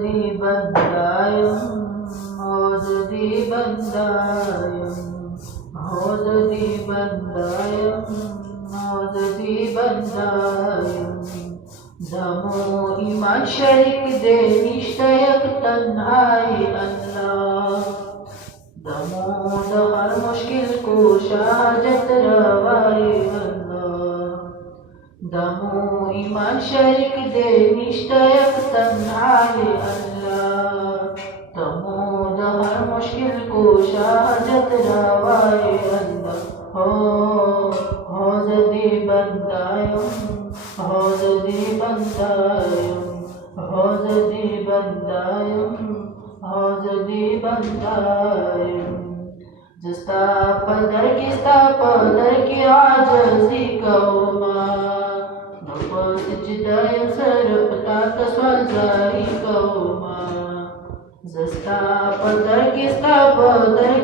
दी बंदायम हौद दी बंदायम हौद दी बंदायम हौद दी बंदायम दमो ईमान शरीक दे निश्चयक तन्हाई अल्लाह दमोद हर मुश्किल को शाहजत रवाई अल्लाह दमो ईमान शरीक दे निश्चयक तन्हाई अल्लाह दमोद हर मुश्किल को शाहजत रवाई अल्लाह हौद दी बंदायम हौद दी बंदायम हौद दी बंदायम हौद दी बंदायम जस्ता पदर की आजज़ी कौमा नफस जिदायम सरपता तस्वज़ाई कौमा जस्ता पदर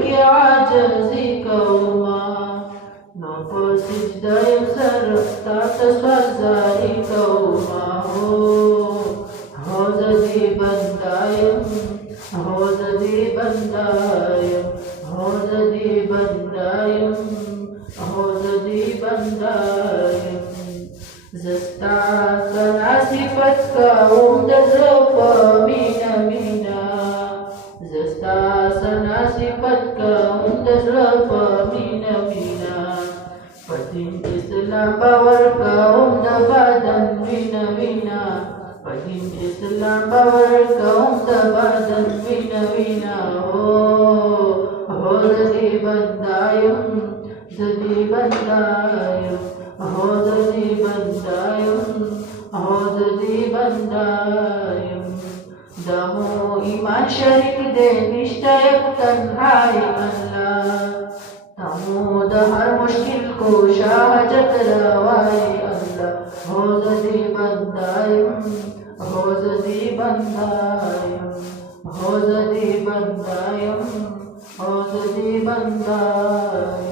की आजज़ी कौमा नफस जिदायम सरपता तस्वज़ाई कौमा हौद दी बंदायम हौद दी बंदायम हौद दी बंदायम हौद दी बंदायम जस्ता सना सिफत का उम्दज़ मीना मीना जस्ता सना सिफत का उम्दज़ मीना मीना पदिन इस्लाम बावर का उम्द बादन मीना मीना पदिन इस्लाम बावर का उम्द बादन मीना मीना हौद दी बंदायम दी बंदायम हौद दी बंदायम हौद दी बंदायम दमो ईमान शरीक दे निश्चयक तन्हाई अल्लाह दमोद हर मुश्किल को शाहजत रवाई अल्लाह हौद दी बंदायम हौद दी बंदायम हौद दी बंदायम हौद दी बंदायम।